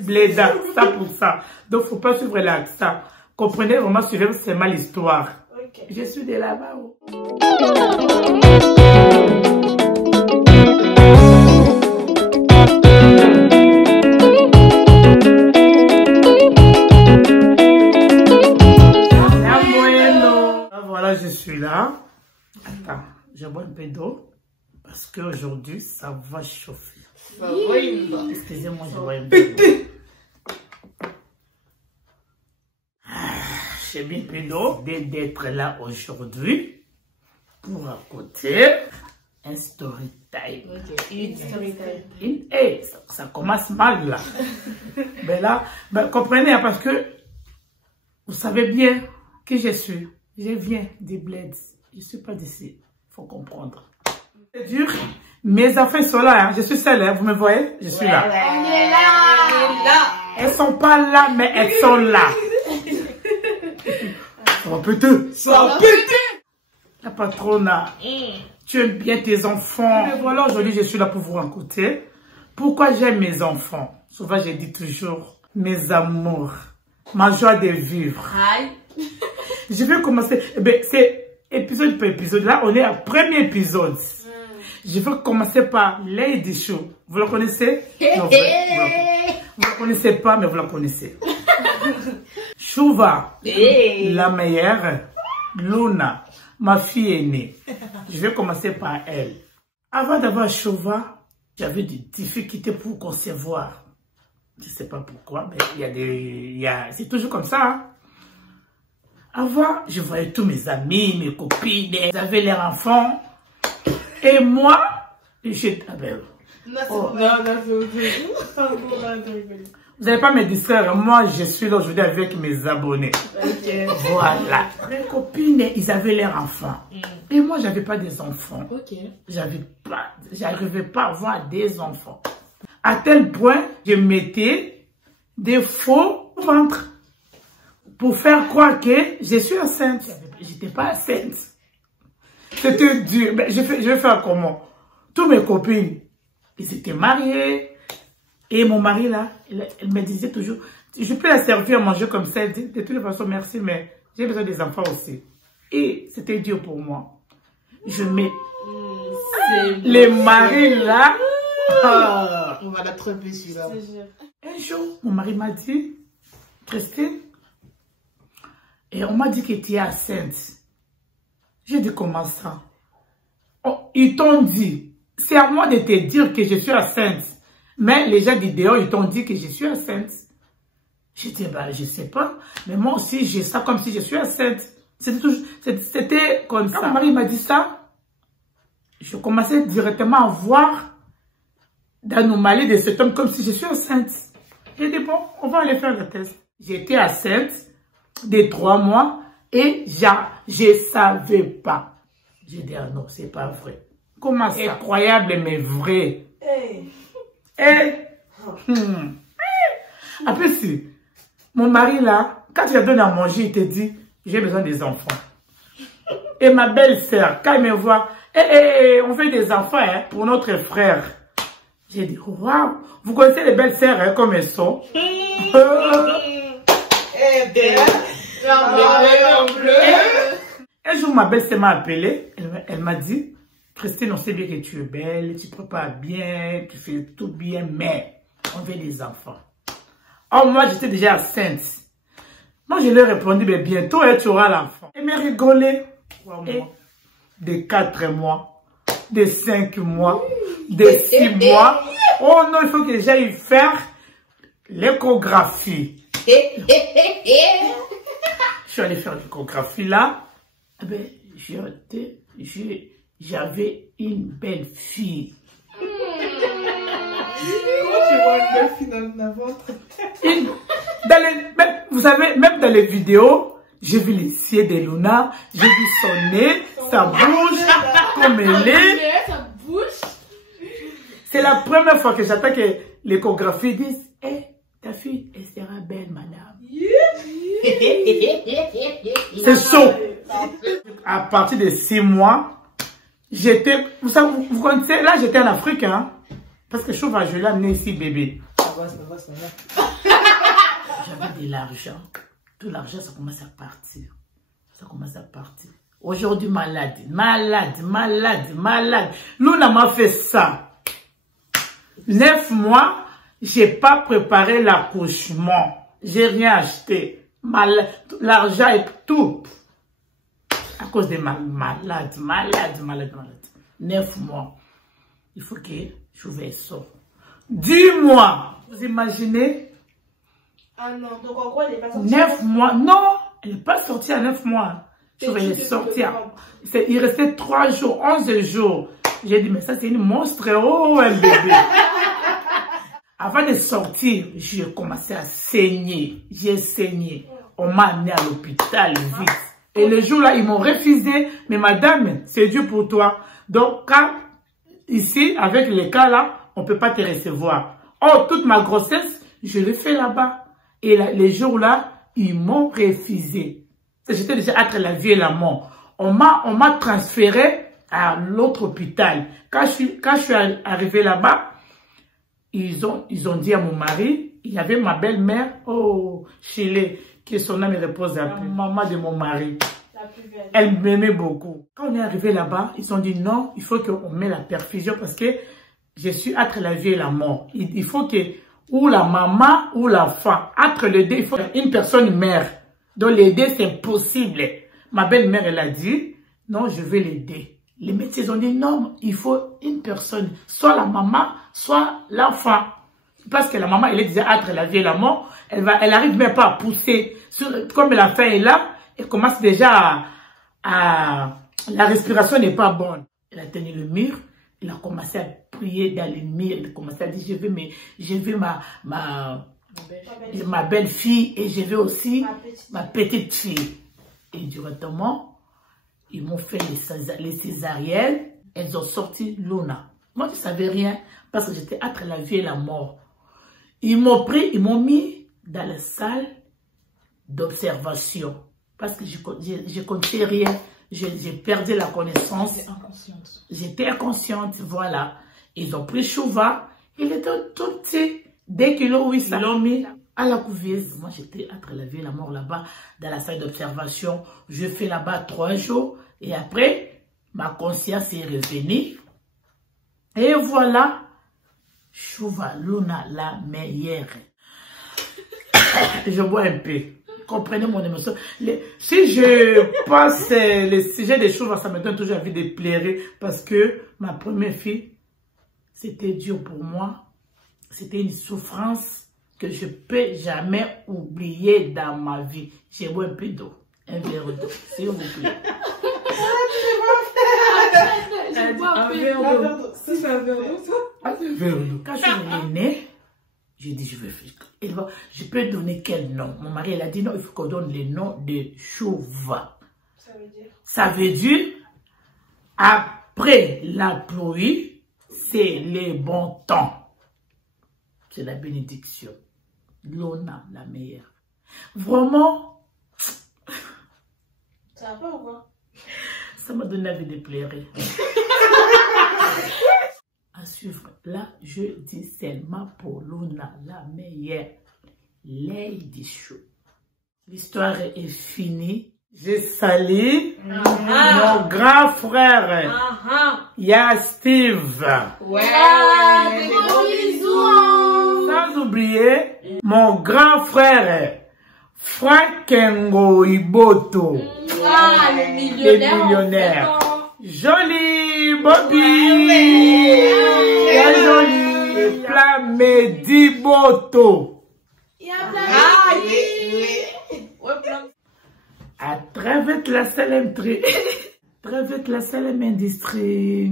Bléda, ça pour ça. Donc, faut pas suivre l'accent. Comprenez vraiment, suivez seulement l'histoire. Okay. Je suis de là-bas. Voilà, je suis là. Attends, je bois un peu d'eau. Parce qu'aujourd'hui, ça va chauffer. Excusez-moi, je bois un peu d'eau. J'ai mis un peu d'eau d'être là aujourd'hui pour raconter un story time. Une story time. Hey, ça commence mal là. Mais là, comprenez, parce que vous savez bien qui je suis. Je viens des Bleds. Je ne suis pas d'ici. Il faut comprendre. C'est dur. Mes enfants sont là. Hein. Je suis seule. Hein. Vous me voyez? Je suis là. On est là. Elles ne sont pas là, mais elles sont là. Sois pété. Sois pété. La patronne, tu aimes bien tes enfants. Et voilà, aujourd'hui, je suis là pour vous raconter. Pourquoi j'aime mes enfants? Souvent, je dis toujours mes amours, ma joie de vivre. Je vais commencer. C'est épisode par épisode. Là, on est à premier épisode. Je vais commencer par Lady Chou. Vous la connaissez? Non, vous la connaissez pas, mais vous la connaissez. Chouva, la meilleure. Luna, ma fille aînée. Je vais commencer par elle. Avant d'avoir Chouva, j'avais des difficultés pour concevoir. Je ne sais pas pourquoi, mais c'est toujours comme ça. Hein? Avant, je voyais tous mes amis, mes copines, ils avaient leurs enfants. Et moi, j'étais... Vous n'allez pas me distraire. Moi, je suis là aujourd'hui avec mes abonnés. Okay. Voilà. Mes copines, ils avaient leurs enfants. Et moi, je n'avais pas des enfants. Okay. J'arrivais pas à avoir des enfants. À tel point, je mettais des faux ventres pour faire croire que je suis enceinte. Je n'étais pas enceinte. C'était dur. Mais je vais faire comment? Tous mes copines, ils étaient mariés. Et mon mari, là, elle me disait toujours, je peux la servir à manger comme ça. Elle dit, de toute façon, merci, mais j'ai besoin des enfants aussi. Et c'était dur pour moi. Je mets les maris, là. On va la tromper, celui-là. Un jour, mon mari m'a dit, Christine, et on m'a dit que tu es enceinte. J'ai dit, comment ça? Oh, ils t'ont dit, c'est à moi de te dire que je suis enceinte. Mais les gens du dehors, ils t'ont dit que je suis enceinte. J'ai dit, je sais pas. Mais moi aussi, j'ai ça comme si je suis enceinte. C'était comme ça. Quand mon mari m'a dit ça, je commençais directement à voir d'anomalies de cet homme comme si je suis enceinte. J'ai dit, bon, on va aller faire le test. J'étais enceinte de 3 mois et je savais pas. J'ai dit, ah non, c'est pas vrai. Comment ça? Incroyable, mais vrai. Après, si mon mari là, quand tu lui donnes à manger, il te dit, j'ai besoin des enfants. Et ma belle-sœur, quand elle me voit, on fait des enfants hein, pour notre frère. J'ai dit, waouh, vous connaissez les belles-sœurs hein, comme elles sont. Un jour, ma belle-sœur m'a appelé, elle m'a dit, Christine, on sait bien que tu es belle, tu prépares bien, tu fais tout bien, mais on veut des enfants. Oh, moi, j'étais déjà enceinte. Moi, je lui ai répondu, mais bientôt, tu auras l'enfant. Elle m'a rigolé. 3 mois, de 4 mois, de 5 mois, de 6 mois. Oh non, il faut que j'aille faire l'échographie. Je suis allé faire l'échographie là. J'avais une belle fille. Comment tu vois une belle fille dans la ventre? Vous savez, même dans les vidéos, j'ai vu les cils de Luna, j'ai vu son nez, sa bouche, comme elle est. Sa bouche. C'est la première fois que j'attends que l'échographie dise, ta fille, elle sera belle, madame. C'est chaud. À partir de 6 mois, j'étais, vous connaissez, là j'étais en Afrique, hein, parce que Chouva, je l'ai amené ici, bébé. J'avais de l'argent. Tout l'argent, ça commence à partir. Ça commence à partir. Aujourd'hui, malade. Luna m'a fait ça. 9 mois, j'ai pas préparé l'accouchement. J'ai rien acheté. L'argent est tout. À cause de malade. 9 mois. Il faut que je vais sortir. 10 mois. Vous imaginez? Ah non, donc en gros, elle n'est pas sortie. 9 mois. Non, elle n'est pas sortie à 9 mois. Je vais sortir. Il restait 3 jours, 11 jours. J'ai dit, mais ça, c'est une monstre. Oh, un bébé. Avant de sortir, j'ai commencé à saigner. J'ai saigné. On m'a amené à l'hôpital vite. Et le jour-là, ils m'ont refusé. Mais madame, c'est Dieu pour toi. Donc, quand, ici, avec les cas là, on ne peut pas te recevoir. Oh, toute ma grossesse, je l'ai fait là-bas. Et là, les jours-là, ils m'ont refusé. J'étais déjà entre la vie et la mort. On m'a transféré à l'autre hôpital. Quand je suis arrivé là-bas, ils ont dit à mon mari, il y avait ma belle-mère, oh, Chile, qui son âme repose à paix, maman de mon mari. Elle m'aimait beaucoup. Quand on est arrivé là-bas, ils ont dit non, il faut qu'on mette la perfusion parce que je suis entre la vie et la mort. Il faut que ou la maman ou l'enfant, entre les deux, il faut une personne mère. Donc les deux, c'est impossible. Ma belle-mère, elle a dit, non, je vais l'aider. Les médecins ont dit, non, il faut une personne, soit la maman, soit l'enfant. Parce que la maman, elle est déjà entre la vie et la mort. Elle arrive même pas à pousser. Comme la faim est là, elle commence déjà à la respiration n'est pas bonne. Elle a tenu le mur. Il a commencé à prier dans les murs. Il a commencé à dire, je veux ma belle-fille et je veux aussi ma petite fille. Et directement, ils m'ont fait les césariennes. Elles ont sorti Luna. Moi, je ne savais rien parce que j'étais entre la vie et la mort. Ils m'ont pris, ils m'ont mis dans la salle d'observation parce que je ne connaissais rien. J'ai perdu la connaissance. J'étais inconsciente, voilà. Ils ont pris Chouva. Il était tout petit. Dès qu'ils l'ont ils l'ont mis à la couveuse. Moi, j'étais entre la vie et la mort là-bas, dans la salle d'observation. Je fais là-bas 3 jours. Et après, ma conscience est revenue. Et voilà, Chouva, Luna, la meilleure. Je bois un peu. Comprenez mon émotion. Si je passe le sujet des choses, ça me donne toujours envie de pleurer parce que ma première fille, c'était dur pour moi. C'était une souffrance que je ne peux jamais oublier dans ma vie. J'ai bu un peu d'eau, un verre d'eau, s'il vous plaît. Un verre d'eau. Si c'est un verre d'eau, un verre d'eau. Quand je suis née, j'ai dit, je veux faire. Je peux donner quel nom? Mon mari, il a dit non, il faut qu'on donne le nom de Chouva. ça veut dire? Ça veut dire, après la pluie, c'est le bon temps. C'est la bénédiction. Luna, la meilleure. Vraiment. Ça va pas ou quoi? Ça m'a donné envie de pleurer. À suivre. Là, je dis seulement pour Luna, la meilleure. Lady Show. L'histoire est finie. Je salue mon grand frère. Il y a Steve. Ouais. Des gros bisous. Sans oublier mon grand frère. Frankengo Iboto. Le millionnaire. Joli Bobby. Très joli. Plat Mediboto. À travers la salle très vite la salle industrie.